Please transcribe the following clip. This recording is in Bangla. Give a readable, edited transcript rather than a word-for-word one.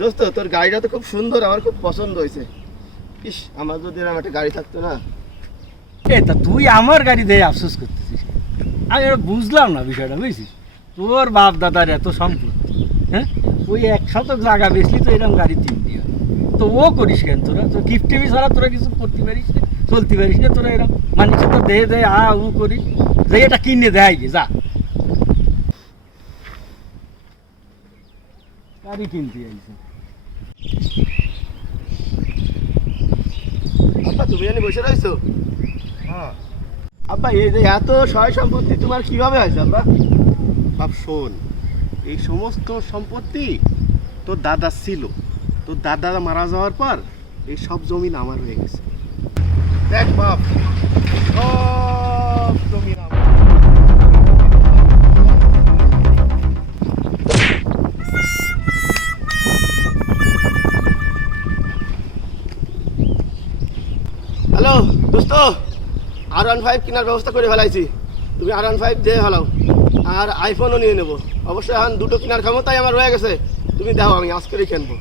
দোস্ত তোর গাড়িটা তো খুব সুন্দর, আমার খুব পছন্দ হয়েছে। ইস, আমার যদি এরকম একটা গাড়ি থাকতো না। তা তুই আমার গাড়ি দিয়ে আফসোস করতেছিস? আমি এটা বুঝলাম না বিষয়টা, বুঝছিস? তোর বাপ দাদার এত সম্পত্তি, হ্যাঁ, ওই 1 শতক জায়গা বেচলি তো এরকম গাড়ি তিনটি হয়। তো ও করিস কেন তোরা? তো গিফট টিভি ছাড়া তোরা কিছু করতে পারিস না, চলতে পারিস না তোরা এরকম? মানুষের তো দেহে দেয় উ করিস, যে এটা কিনে দেয় গে যা গাড়ি কিনতে আইছে। আব্বা তুমি জানি বসে রয়েছো? হ্যাঁ আব্বা এই যে এত সয় সম্পত্তি তোমার কিভাবে হয়েছে আব্বা? বাপ শোন, এই সমস্ত সম্পত্তি তোর দাদা ছিল। তোর দাদা মারা যাওয়ার পর এই সব জমিন আমার হয়ে গেছে। দেখ বাপ, সব জমিন আমার। হ্যালো দোস্ত, R15 কেনার ব্যবস্থা করে ফেলাইছি। তুমি R15 দিয়ে ফেলাও, আর আইফোনও নিয়ে নেবো। অবশ্যই এখন দুটো কেনার ক্ষমতাই আমার রয়ে গেছে। তুমি দাও, আমি আজকেরই কিনবো।